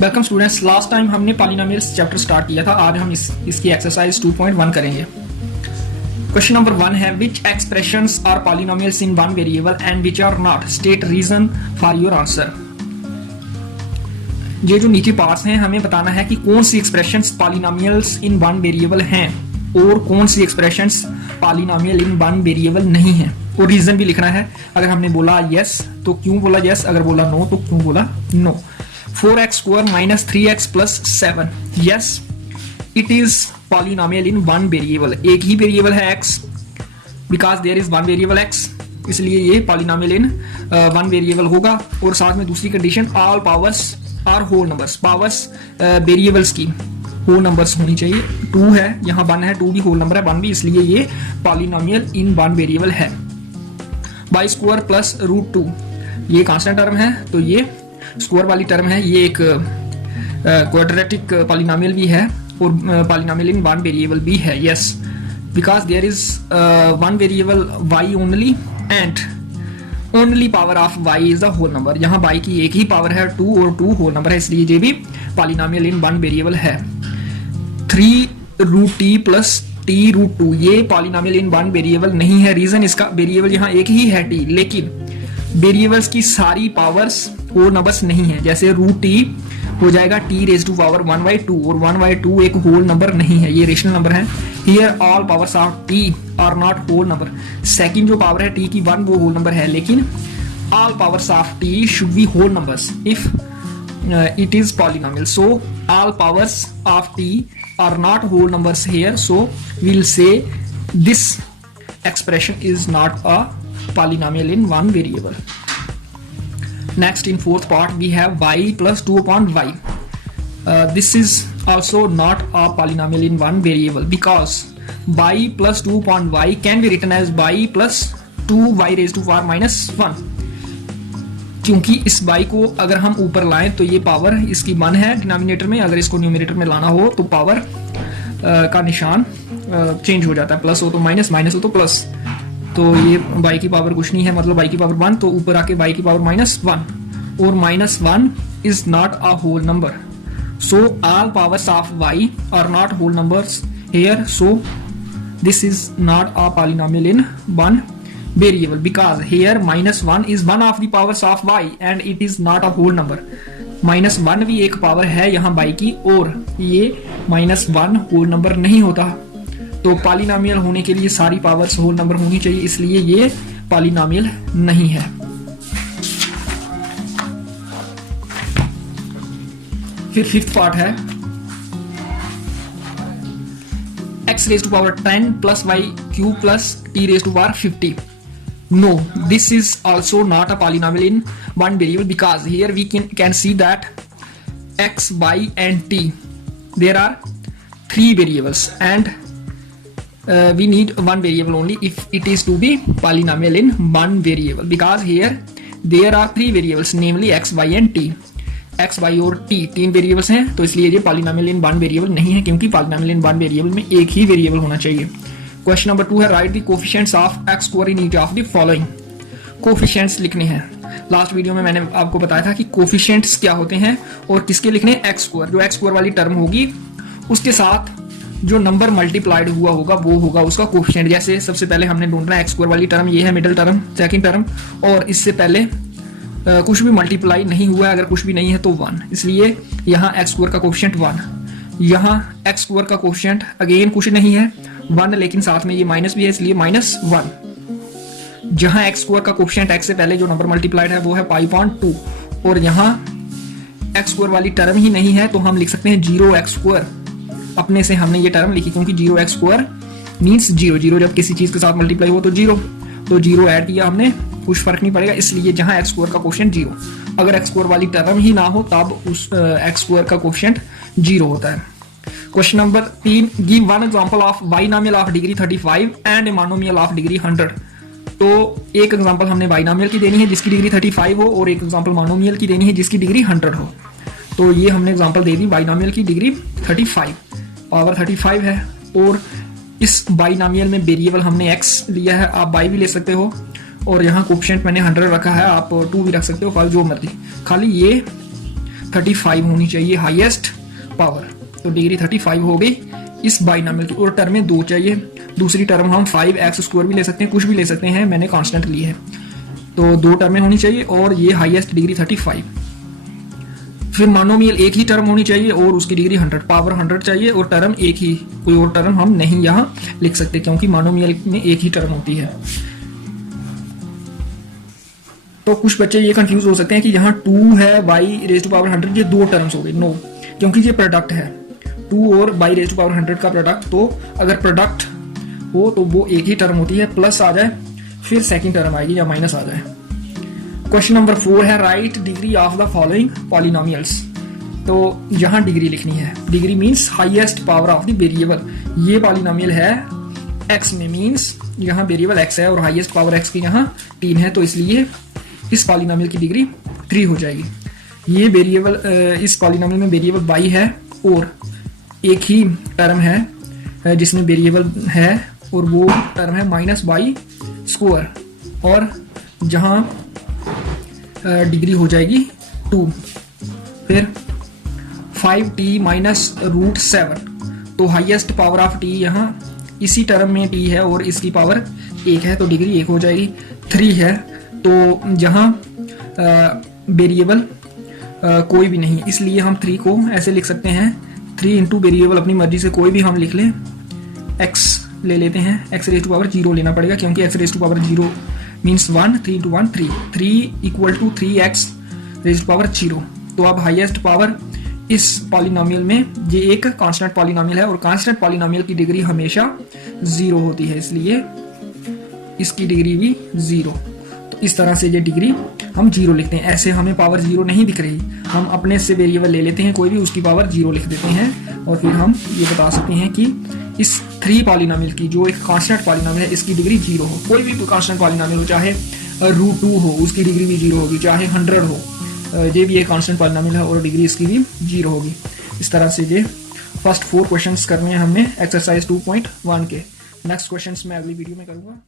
Welcome students, last time हमने polynomials chapter start किया था। आज हम इसकी एक्सरसाइज 2.1 करेंगे। क्वेश्चन नंबर 1 है which expressions are polynomials in one variable and which are not, state reason for your answer. ये जो नीचे पार्ट्स हैं हमें बताना है कि कौन सी expressions polynomials in one variable हैं और कौन सी expressions polynomial in one variable नहीं है, और रीजन भी लिखना है। अगर हमने बोला यस तो क्यों बोला यस, अगर बोला नो तो क्यों बोला no. 4x² minus 3x plus 7, yes it is polynomial in one variable, एक ही वेरिएबल है x, because there is one variable x, इसलिए ये polynomial in one वेरिएबल होगा। और साथ में दूसरी condition all powers are whole numbers, powers variables की whole numbers होनी चाहिए। 2 है यहाँ 1 है, 2 भी whole number है, 1 भी, इसलिए ये polynomial in one वेरिएबल है। y² plus √2 ये कांस्टेंट टर्म है, तो ये स्क्वायर वाली टर्म है, ये एक क्वाड्रेटिक पॉलिनोमियल भी है और पॉलिनोमियल इन वन वेरिएबल भी है। Yes, because there is one variable y only and only power of y is the whole number. यहाँ y की एक ही पावर है 2 और 2 होल नंबर है, इसलिए ये भी पॉलिनोमियल इन वन वेरिएबल है। 3√t plus t√2 ये पॉलिनोमियल इन वन वेरिएबल नहीं है। रीजन इसका, वेरिएबल यहाँ एक ही है t, लेकिन वेरिएबल्स की सारी पावर्स होल नंबर्स नहीं है। जैसे √t हो जाएगा t⁻² 1/2 और 1/2 एक होल नंबर नहीं है, ये रेशनल नंबर है। Here all powers of t are not whole number. Second जो पावर है t की 1 वो होल नंबर है, लेकिन all powers of t should be whole numbers if it is polynomial. So all powers of t are not whole numbers here, so we'll say this expression is not a polynomial in one variable. Next, in fourth part we have y plus 2/y. This is also not a polynomial in one variable because y plus 2/y can be written as y plus 2y⁻⁻⁻1, क्योंकि इस y को अगर हम ऊपर लाएं तो ये power इसकी 1 है डिनोमिनेटर में, अगर इसको न्यूमरेटर में लाना हो तो पावर का निशान चेंज हो जाता है, प्लस हो तो माइनस, माइनस हो तो प्लस। तो ये y की पावर कुछ नहीं है, मतलब y की पावर 1, तो ऊपर आके y की पावर -1, और -1 is not a whole number. So all powers of y are not whole numbers here, so this is not a polynomial in one variable because here -1 is one of the powers of y and it is not a whole number. -1 भी एक power है यहाँ y की, और ये -1 whole number नहीं होता। तो पॉलिनोमियल होने के लिए सारी पावर्स होल नंबर होनी चाहिए, इसलिए ये पॉलिनोमियल नहीं है। फिर फिफ्थ पार्ट है x⁻10 plus y³ plus t⁻50. No, this is also not a polynomial in one variable because here we can see that x, y and t, there are 3 variables and we need one variable only if it is to be polynomial in one variable, because here there are 3 variables namely x, y and t. x, y और t 3 variables हैं, तो इसलिए ये polynomial in one variable नहीं है, क्योंकि polynomial in one variable में एक ही वेरिएबल होना चाहिए। क्वेश्चन नंबर 2 है right the coefficients of x² in each of the following. Coefficients लिखने हैं। लास्ट वीडियो में मैंने आपको बताया था कि कोफिशिएंट्स क्या होते हैं और किसके लिखने हैं, x²। जो x² वाली टर्म होगी उसके साथ जो नंबर मल्टीप्लाइड हुआ होगा वो होगा उसका कोफिशिएंट। जैसे सबसे पहले हमने ढूंढना है x² वाली टर्म, ये है मिडिल टर्म, सेकंड टर्म, और इससे पहले कुछ भी मल्टीप्लाई नहीं हुआ है, अगर कुछ भी नहीं है तो 1, इसलिए यहाँ x² का कोफिशिएंट 1। यहाँ x² का कोफिशिएंट अगेन कुछ नहीं है 1, लेकिन साथ में ये माइनस भी है, इसलिए -1। जहां x² का कोफिशिएंट x से पहले जो नंबर मल्टीप्लाइड है वो है π/2, और यहाँ x² वाली टर्म ही नहीं है, तो हम लिख सकते हैं 0x²। अपने से हमने ये टर्म लिखी क्योंकि 0x² मीन्स 0 जब किसी चीज के साथ मल्टीप्लाई हो तो 0, तो 0 ऐड किया हमने, कुछ फर्क नहीं पड़ेगा, इसलिए जहां x² का कोफिशिएंट 0, अगर x² वाली टर्म ही ना हो तब उस x² का कोफिशिएंट 0 होता है। Question number 3 give one example of binomial of degree 35 and a monomial of degree 100। तो एक एग्जांपल हमने बाइनोमियल की देनी है जिसकी डिग्री 35 हो, और एक एग्जांपल मोनोमियल की देनी है जिसकी डिग्री 100 हो। तो ये हमने एग्जांपल दे दी बाइनोमियल की डिग्री 35, पावर 35 है, और इस बाइनोमियल में वेरिएबल हमने x लिया है, आप y भी ले सकते हो, और यहाँ कोफिशिएंट मैंने 100 रखा है, आप 2 भी रख सकते हो, जो मर्जी, खाली ये 35 होनी चाहिए हाईएस्ट पावर। तो डिग्री 35 हो गई इस बाइनॉमियल की, और टर्म में 2 चाहिए। दूसरी टर्म हम 5x² भी ले सकते हैं, कुछ भी ले सकते हैं, मैंने कांस्टेंट ली है। तो 2 टर्में होनी चाहिए और ये हाईएस्ट डिग्री 35। फिर मोनोमियल एक ही टर्म होनी चाहिए और उसकी डिग्री 100, पावर 100 चाहिए और टर्म एक ही, कोई और टर्म हम नहीं यहाँ लिख सकते क्योंकि मोनोमियल में एक ही टर्म होती है। तो कुछ बच्चे ये कंफ्यूज हो सकते हैं कि यहाँ 2 है y⁻100, ये 2 टर्म्स हो गए। नो, क्योंकि ये प्रोडक्ट है 2 और y⁻100 का प्रोडक्ट, तो अगर प्रोडक्ट हो तो वो एक ही टर्म होती है, प्लस आ जाए फिर सेकंड टर्म आएगी या माइनस आ जाए। क्वेश्चन नंबर 4 है right degree of the following polynomials. तो यहाँ डिग्री लिखनी है, degree means highest power of the variable. ये पॉलिनोमियल है x में, मीन्स यहाँ वेरिएबल x है और हाईएस्ट पावर x की यहाँ 3 है, तो इसलिए इस पॉलिनोमियल की डिग्री 3 हो जाएगी। ये वेरिएबल, इस पॉलिनोमियल में वेरिएबल y है और एक ही टर्म है जिसमें वेरिएबल है और वो टर्म है -y², और जहाँ डिग्री हो जाएगी 2। फिर 5t -√7, तो हाईएस्ट पावर ऑफ t यहाँ इसी टर्म में t है और इसकी पावर 1 है, तो डिग्री 1 हो जाएगी। 3 है तो जहाँ वेरिएबल कोई भी नहीं, इसलिए हम 3 को ऐसे लिख सकते हैं 3 इंटू वेरिएबल अपनी मर्जी से कोई भी हम लिख लें, x ले लेते हैं, x⁻0 लेना पड़ेगा क्योंकि x⁻0 means 1, 3 into 1 3, 3 equal to 3x⁻0। तो अब हाईएस्ट पावर इस पॉलिनोमियल में, ये एक कांस्टेंट पॉलिनोमियल है और कांस्टेंट पॉलिनोमियल की डिग्री हमेशा 0 होती है, इसलिए इसकी डिग्री भी 0। तो इस तरह से ये डिग्री हम 0 लिखते हैं। ऐसे हमें पावर 0 नहीं दिख रही, हम अपने से वेरिएबल ले लेते हैं कोई भी, उसकी पावर 0 लिख देते हैं और फिर हम ये बता सकते हैं कि इस 3 पॉलिनोमियल की, जो एक कांस्टेंट पॉलिनोमियल है, इसकी डिग्री 0 हो। कोई भी कांस्टेंट पॉलिनोमियल हो, चाहे √2 हो, उसकी डिग्री भी 0 होगी, चाहे 100 हो, ये भी एक कांस्टेंट पॉलिनोमियल है और डिग्री इसकी भी 0 होगी। इस तरह से ये फर्स्ट 4 क्वेश्चंस करने हैं हमने एक्सरसाइज 2.1 के। नेक्स्ट क्वेश्चंस मैं अगली वीडियो में करूँगा।